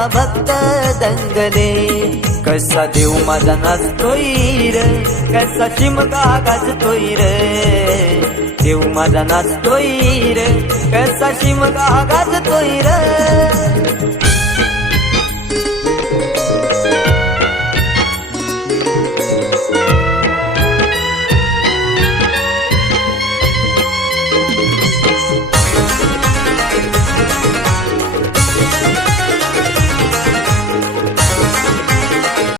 खेळण्या भक्त दंगले. कसा देव माझा नाचतोय र? कसा चिमका गाजतोय र? देव माझा नाचतोय र. कसा चिमका गाजतोय र?